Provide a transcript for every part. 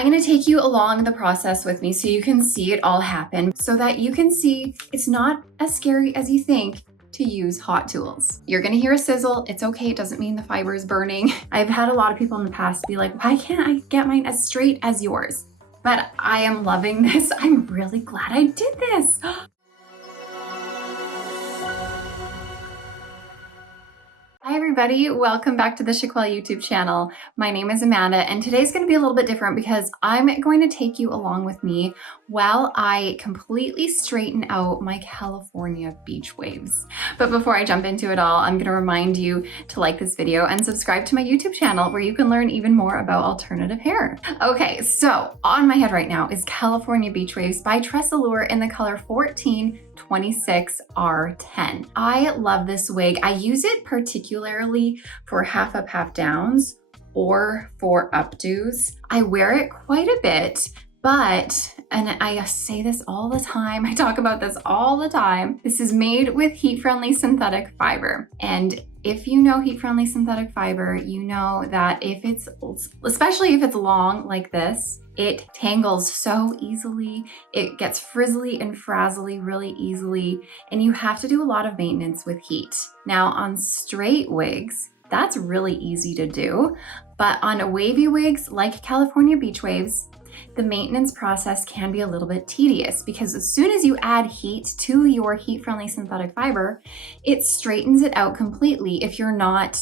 I'm gonna take you along the process with me so you can see it all happen, so that you can see it's not as scary as you think to use hot tools. You're gonna hear a sizzle. It's okay, it doesn't mean the fiber is burning. I've had a lot of people in the past be like, why can't I get mine as straight as yours? But I am loving this. I'm really glad I did this. Hi everybody, welcome back to the Chiquel YouTube channel. My name is Amanda and today's going to be a little bit different because I'm going to take you along with me while I completely straighten out my California beach waves. But before I jump into it all, I'm going to remind you to like this video and subscribe to my YouTube channel where you can learn even more about alternative hair. Okay, so on my head right now is California Beach Waves by TressAllure in the color 1426R10. I love this wig. I use it particularly for half up, half downs or for updos. I wear it quite a bit, but, and I say this all the time, I talk about this all the time, this is made with heat-friendly synthetic fiber. And if you know heat-friendly synthetic fiber, you know that if it's, especially if it's long like this, it tangles so easily, it gets frizzly and frazzly really easily, and you have to do a lot of maintenance with heat. Now on straight wigs, that's really easy to do, but on wavy wigs like California Beach Waves, the maintenance process can be a little bit tedious because as soon as you add heat to your heat-friendly synthetic fiber, it straightens it out completely if you're not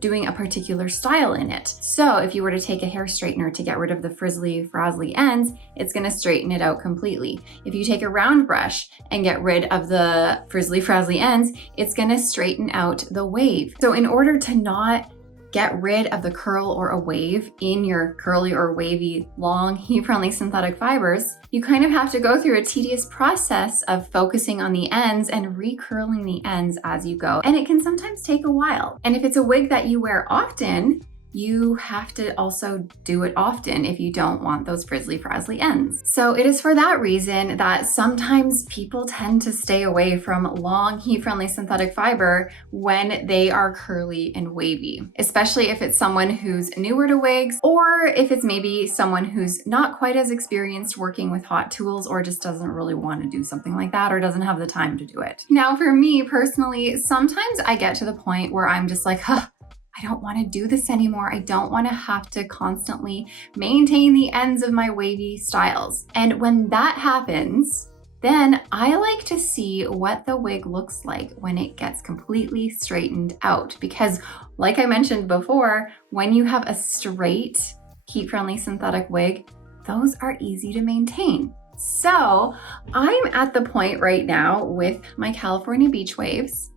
doing a particular style in it. So if you were to take a hair straightener to get rid of the frizzly, frazzly ends, it's gonna straighten it out completely. If you take a round brush and get rid of the frizzly, frazzly ends, it's gonna straighten out the wave. So in order to not get rid of the curl or a wave in your curly or wavy, long, heat-friendly synthetic fibers, you kind of have to go through a tedious process of focusing on the ends and recurling the ends as you go. And it can sometimes take a while. And if it's a wig that you wear often, you have to also do it often if you don't want those frizzly, frazzly ends. So it is for that reason that sometimes people tend to stay away from long, heat-friendly synthetic fiber when they are curly and wavy, especially if it's someone who's newer to wigs, or if it's maybe someone who's not quite as experienced working with hot tools or just doesn't really want to do something like that or doesn't have the time to do it. Now, for me personally, sometimes I get to the point where I'm just like, huh, I don't want to do this anymore. I don't want to have to constantly maintain the ends of my wavy styles. And when that happens, then I like to see what the wig looks like when it gets completely straightened out. Because like I mentioned before, when you have a straight heat-friendly synthetic wig, those are easy to maintain. So I'm at the point right now with my California Beach Waves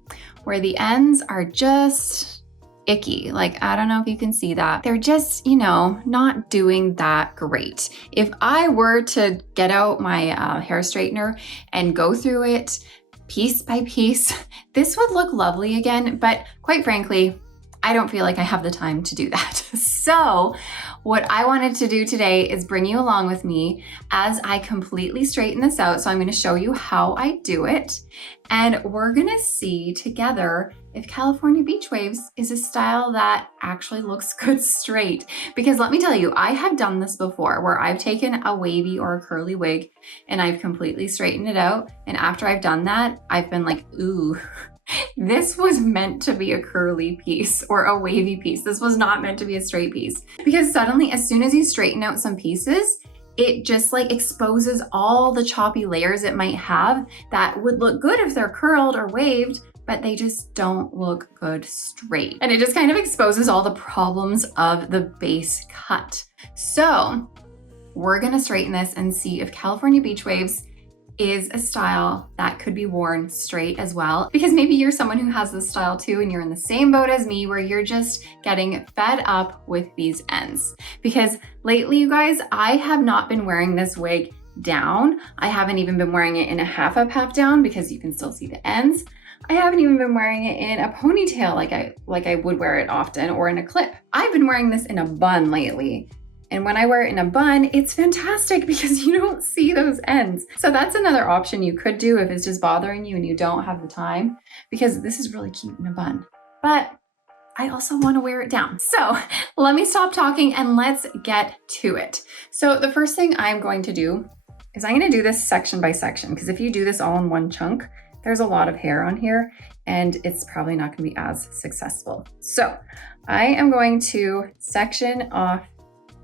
where the ends are just icky. Like, I don't know if you can see that. They're just, you know, not doing that great. If I were to get out my hair straightener and go through it piece by piece, this would look lovely again. But quite frankly, I don't feel like I have the time to do that. So what I wanted to do today is bring you along with me as I completely straighten this out. So I'm going to show you how I do it. And we're going to see together if California Beach Waves is a style that actually looks good straight. Because let me tell you, I have done this before where I've taken a wavy or a curly wig and I've completely straightened it out. And after I've done that, I've been like, ooh, this was meant to be a curly piece or a wavy piece. This was not meant to be a straight piece. Because suddenly, as soon as you straighten out some pieces, it just like exposes all the choppy layers it might have that would look good if they're curled or waved, but they just don't look good straight. And it just kind of exposes all the problems of the base cut. So we're gonna straighten this and see if California Beach Waves is a style that could be worn straight as well, because maybe you're someone who has this style too and you're in the same boat as me where you're just getting fed up with these ends. Because lately, you guys, I have not been wearing this wig down. I haven't even been wearing it in a half up, half down because you can still see the ends. I haven't even been wearing it in a ponytail like I would wear it often, or in a clip. I've been wearing this in a bun lately. And when I wear it in a bun, it's fantastic because you don't see those ends. So that's another option you could do if it's just bothering you and you don't have the time, because this is really cute in a bun. But I also want to wear it down. So let me stop talking and let's get to it. So the first thing I'm going to do is I'm going to do this section by section, because if you do this all in one chunk, there's a lot of hair on here and it's probably not going to be as successful. So I am going to section off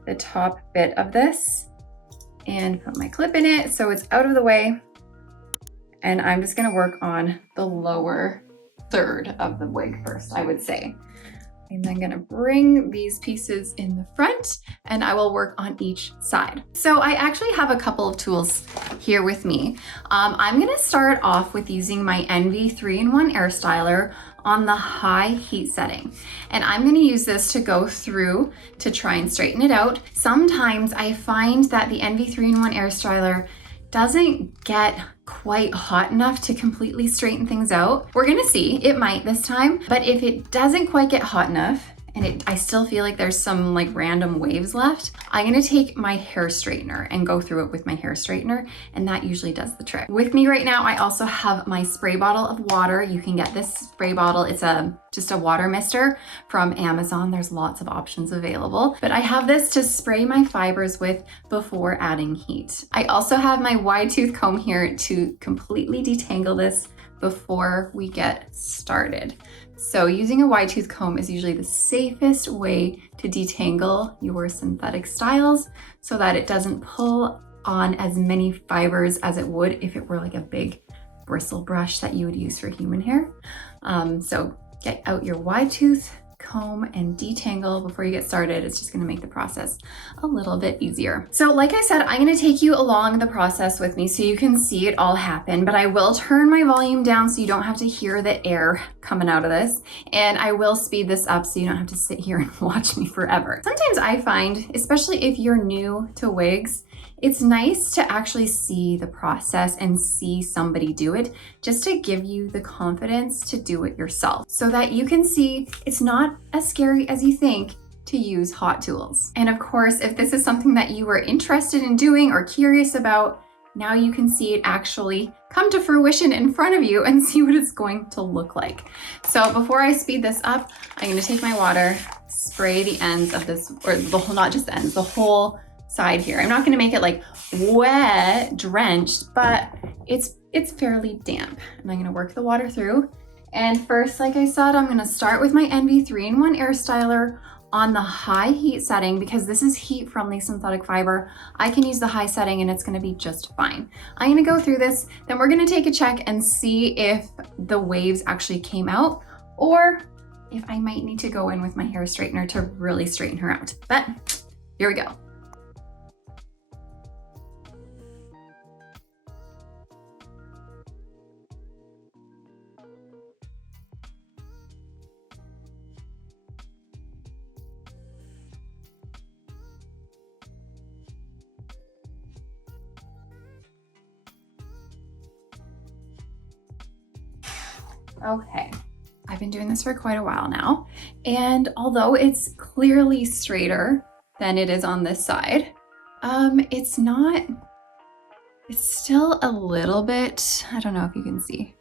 the top bit of this and put my clip in it so it's out of the way. And I'm just going to work on the lower third of the wig first, I would say. I'm then gonna bring these pieces in the front and I will work on each side. So I actually have a couple of tools here with me. I'm gonna start off with using my Envy 3-in-1 Air Styler on the high heat setting. And I'm gonna use this to go through to try and straighten it out. Sometimes I find that the Envy 3-in-1 Air Styler doesn't get quite hot enough to completely straighten things out. We're gonna see, it might this time, but if it doesn't quite get hot enough and I still feel like there's some like random waves left, I'm gonna take my hair straightener and go through it with my hair straightener, and that usually does the trick. With me right now, I also have my spray bottle of water. You can get this spray bottle. It's just a water mister from Amazon. There's lots of options available, but I have this to spray my fibers with before adding heat. I also have my wide tooth comb here to completely detangle this before we get started. So using a wide tooth comb is usually the safest way to detangle your synthetic styles so that it doesn't pull on as many fibers as it would if it were like a big bristle brush that you would use for human hair. So get out your wide tooth comb and detangle before you get started. It's just gonna make the process a little bit easier. So like I said, I'm gonna take you along the process with me so you can see it all happen, but I will turn my volume down so you don't have to hear the air coming out of this. And I will speed this up so you don't have to sit here and watch me forever. Sometimes I find, especially if you're new to wigs, it's nice to actually see the process and see somebody do it, just to give you the confidence to do it yourself so that you can see it's not as scary as you think to use hot tools. And of course, if this is something that you were interested in doing or curious about, now you can see it actually come to fruition in front of you and see what it's going to look like. So before I speed this up, I'm gonna take my water, spray the ends of this, or the whole, not just the ends, the whole side here. I'm not gonna make it like wet, drenched, but it's fairly damp. And I'm gonna work the water through. And first, like I said, I'm gonna start with my Envy 3-in-1 Air Styler on the high heat setting because this is heat-friendly synthetic fiber. I can use the high setting and it's gonna be just fine. I'm gonna go through this, then we're gonna take a check and see if the waves actually came out or if I might need to go in with my hair straightener to really straighten her out. But here we go. Okay, I've been doing this for quite a while now, and although it's clearly straighter than it is on this side, it's still a little bit, I don't know if you can see.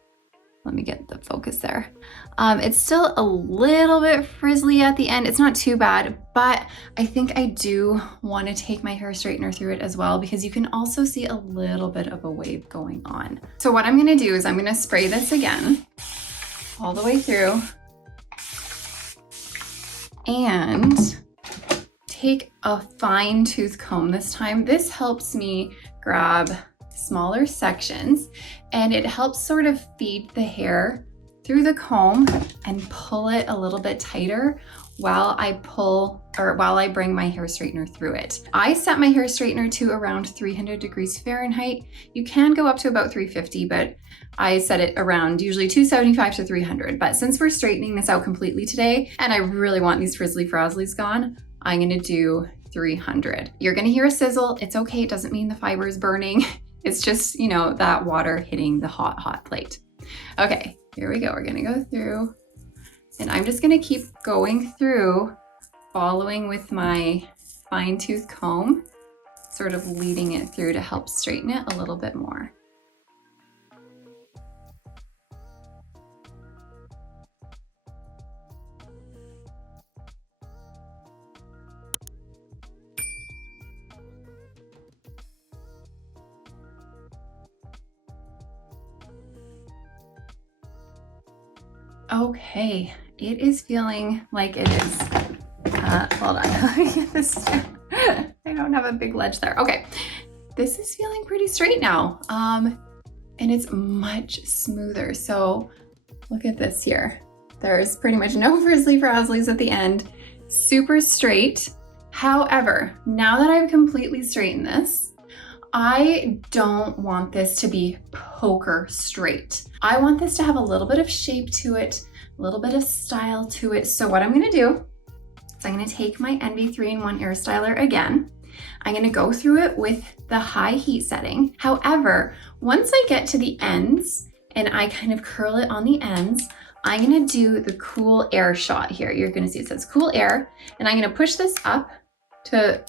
Let me get the focus there. It's still a little bit frizzly at the end. It's not too bad, but I think I do want to take my hair straightener through it as well because you can also see a little bit of a wave going on. So what I'm gonna do is I'm gonna spray this again all the way through and take a fine tooth comb this time. This helps me grab smaller sections and it helps sort of feed the hair through the comb and pull it a little bit tighter while I bring my hair straightener through it. I set my hair straightener to around 300 degrees Fahrenheit. You can go up to about 350, but I set it around usually 275 to 300. But since we're straightening this out completely today, and I really want these frizzly frazzlies gone, I'm gonna do 300. You're gonna hear a sizzle. It's okay, it doesn't mean the fiber is burning. It's just, you know, that water hitting the hot plate. Okay, here we go. We're gonna go through and I'm just gonna keep going through, following with my fine tooth comb, sort of leading it through to help straighten it a little bit more. Okay, it is feeling like it is, hold on, let me get this, I don't have a big ledge there. Okay, this is feeling pretty straight now, and it's much smoother. So look at this here. There's pretty much no frizzly frazzlies at the end, super straight. However, now that I've completely straightened this, I don't want this to be poker straight. I want this to have a little bit of shape to it, a little bit of style to it. So what I'm gonna do is I'm gonna take my Envy 3-in-1 Air Styler again. I'm gonna go through it with the high heat setting. However, once I get to the ends and I kind of curl it on the ends, I'm gonna do the cool air shot here. You're gonna see it says cool air, and I'm gonna push this up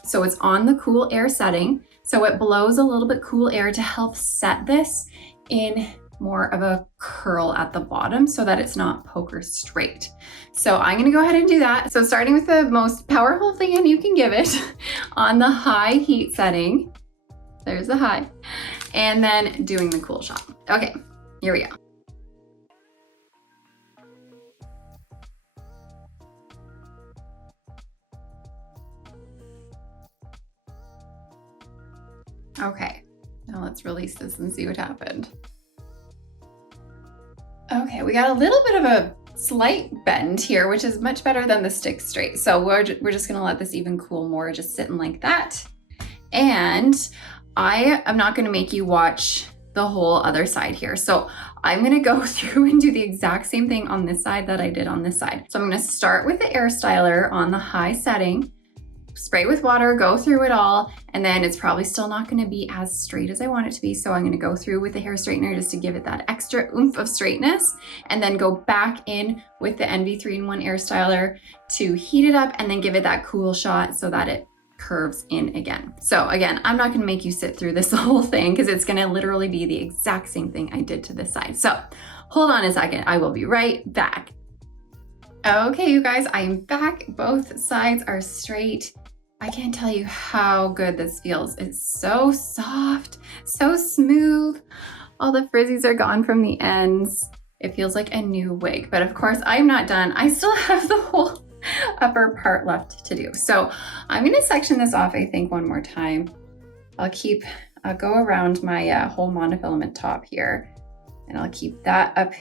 so it's on the cool air setting. So it blows a little bit cool air to help set this in more of a curl at the bottom so that it's not poker straight. So I'm gonna go ahead and do that. So starting with the most powerful fan you can give it on the high heat setting. There's the high. And then doing the cool shot. Okay, here we go. Okay, now let's release this and see what happened. Okay, we got a little bit of a slight bend here, which is much better than the stick straight. So we're just gonna let this even cool more, just sitting like that. And I am not gonna make you watch the whole other side here. So I'm gonna go through and do the exact same thing on this side that I did on this side. So I'm gonna start with the Air Styler on the high setting, spray with water, go through it all, and then it's probably still not gonna be as straight as I want it to be. So I'm gonna go through with the hair straightener just to give it that extra oomph of straightness, and then go back in with the Envy 3-in-1 Air Styler to heat it up and then give it that cool shot so that it curves in again. So again, I'm not gonna make you sit through this whole thing because it's gonna literally be the exact same thing I did to this side. So hold on a second, I will be right back. Okay, you guys, I am back. Both sides are straight. I can't tell you how good this feels. It's so soft, so smooth. All the frizzies are gone from the ends. It feels like a new wig, but of course I'm not done. I still have the whole upper part left to do. So I'm gonna section this off, I think, one more time. I'll go around my whole monofilament top here, and I'll keep that up,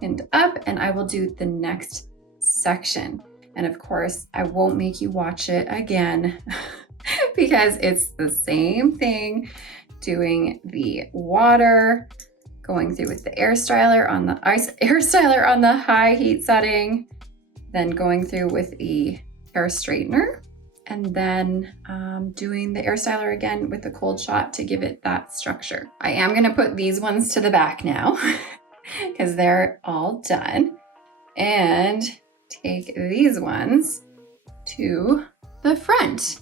pinned up, and I will do the next section. And of course, I won't make you watch it again because it's the same thing, doing the water, going through with the Air Styler on the high heat setting, then going through with the hair straightener, and then doing the Air Styler again with the cold shot to give it that structure. I am gonna put these ones to the back now because they're all done, and take these ones to the front.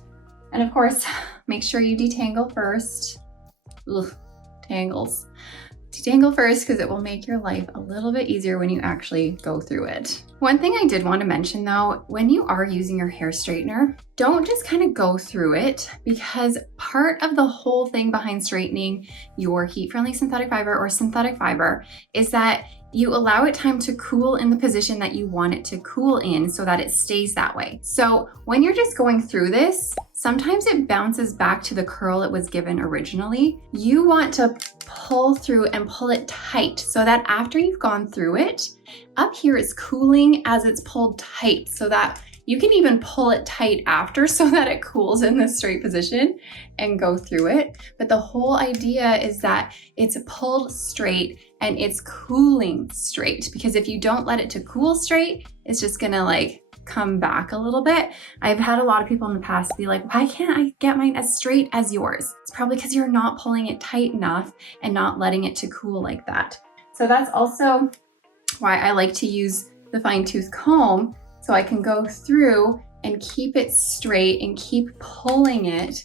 And of course, make sure you detangle first. Ugh, tangles. Detangle first because it will make your life a little bit easier when you actually go through it. One thing I did want to mention though, when you are using your hair straightener, don't just kind of go through it, because part of the whole thing behind straightening your heat-friendly synthetic fiber or synthetic fiber is that you allow it time to cool in the position that you want it to cool in so that it stays that way. So when you're just going through this, sometimes it bounces back to the curl it was given originally. You want to pull through and pull it tight so that after you've gone through it, up here is cooling as it's pulled tight, so that you can even pull it tight after so that it cools in this straight position and go through it. But the whole idea is that it's pulled straight and it's cooling straight, because if you don't let it to cool straight, it's just gonna like come back a little bit. I've had a lot of people in the past be like, why can't I get mine as straight as yours? It's probably because you're not pulling it tight enough and not letting it to cool like that. So that's also why I like to use the fine tooth comb, so I can go through and keep it straight and keep pulling it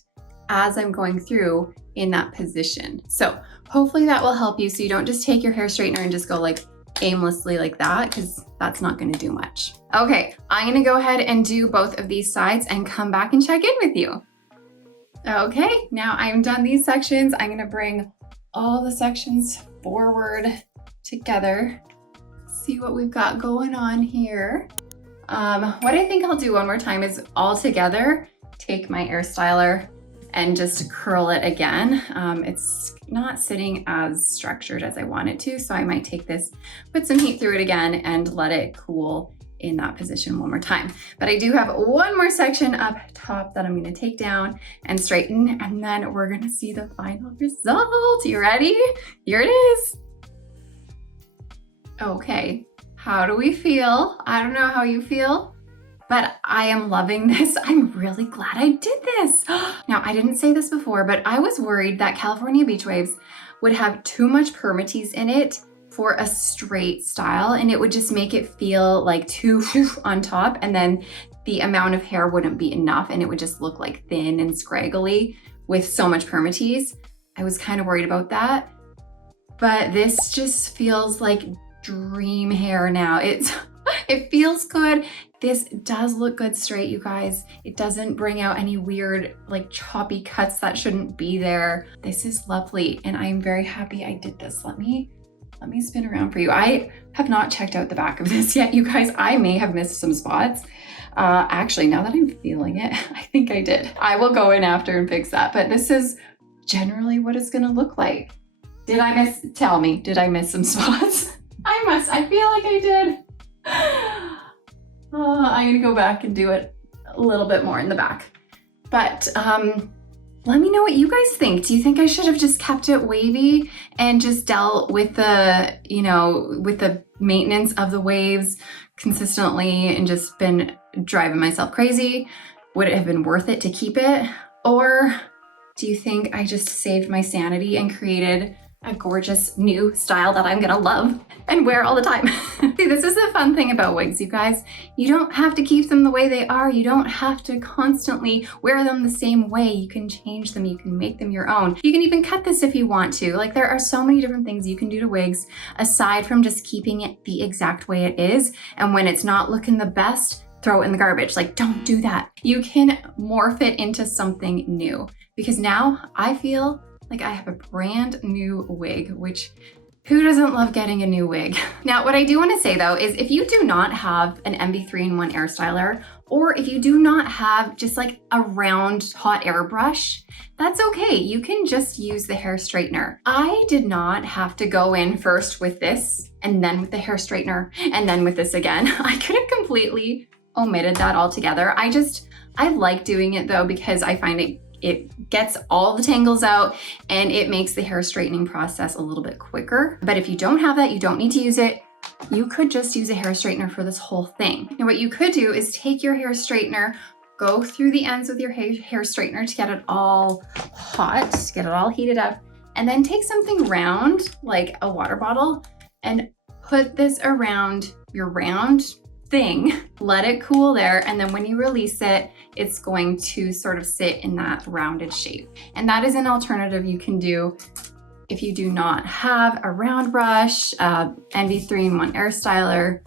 as I'm going through in that position. So hopefully that will help you, so you don't just take your hair straightener and just go like aimlessly like that, because that's not gonna do much. Okay, I'm gonna go ahead and do both of these sides and come back and check in with you. Okay, now I'm done these sections. I'm gonna bring all the sections forward together, see what we've got going on here. What I think I'll do one more time is all together, take my air styler and just curl it again. It's not sitting as structured as I want it to, so I might take this, put some heat through it again and let it cool in that position one more time. But I do have one more section up top that I'm gonna take down and straighten, and then we're gonna see the final result. You ready? Here it is. Okay, how do we feel? I don't know how you feel, but I am loving this. I'm really glad I did this. Now, I didn't say this before, but I was worried that California Beach Waves would have too much permatease in it for a straight style, and it would just make it feel like too on top, and then the amount of hair wouldn't be enough and it would just look like thin and scraggly with so much permatease. I was kind of worried about that, but this just feels like dream hair now. It feels good. This does look good straight, you guys. It doesn't bring out any weird like choppy cuts that shouldn't be there. This is lovely and I'm very happy I did this. Let me spin around for you. I have not checked out the back of this yet, you guys. I may have missed some spots. Actually, now that I'm feeling it, I think I did. I will go in after and fix that, but this is generally what it's gonna look like. Tell me, did I miss some spots? I feel like I did. I'm gonna go back and do it a little bit more in the back. But let me know what you guys think. Do you think I should have just kept it wavy and just dealt with the, with the maintenance of the waves consistently and just been driving myself crazy? Would it have been worth it to keep it? Or do you think I just saved my sanity and created a gorgeous new style that I'm gonna love and wear all the time? See, this is the fun thing about wigs, you guys. You don't have to keep them the way they are. You don't have to constantly wear them the same way. You can change them, you can make them your own. You can even cut this if you want to. Like, there are so many different things you can do to wigs aside from just keeping it the exact way it is. And when it's not looking the best, throw it in the garbage. Like, don't do that. You can morph it into something new, because now I feel like I have a brand new wig, which who doesn't love getting a new wig? Now, what I do want to say though, is if you do not have an MV3-in-1 air styler, or if you do not have just like a round hot air brush, that's okay. You can just use the hair straightener. I did not have to go in first with this and then with the hair straightener and then with this again. I could have completely omitted that altogether. I like doing it though, because I find it gets all the tangles out and it makes the hair straightening process a little bit quicker. But if you don't have that, you don't need to use it. You could just use a hair straightener for this whole thing. And what you could do is take your hair straightener, go through the ends with your hair straightener to get it all hot, to get it all heated up, and then take something round, like a water bottle, and put this around your round thing, let it cool there, and then when you release it, it's going to sort of sit in that rounded shape. And that is an alternative you can do if you do not have a round brush, MV3-in-1 air styler.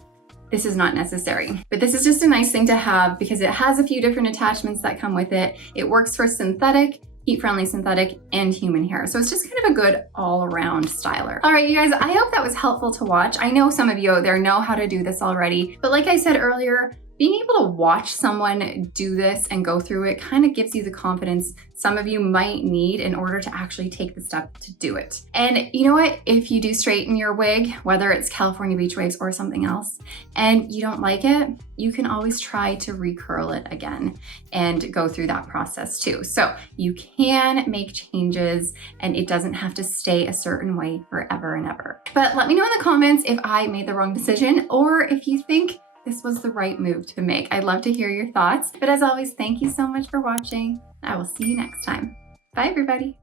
This is not necessary, but this is just a nice thing to have because it has a few different attachments that come with it. It works for synthetic, heat-friendly synthetic, and human hair. So it's just kind of a good all-around styler. All right, you guys, I hope that was helpful to watch. I know some of you out there know how to do this already, but like I said earlier, being able to watch someone do this and go through it kind of gives you the confidence some of you might need in order to actually take the step to do it. And you know what? If you do straighten your wig, whether it's California Beach Waves or something else, and you don't like it, you can always try to recurl it again and go through that process too. So you can make changes and it doesn't have to stay a certain way forever and ever. But let me know in the comments if I made the wrong decision or if you think this was the right move to make. I'd love to hear your thoughts. But as always, thank you so much for watching. I will see you next time. Bye, everybody.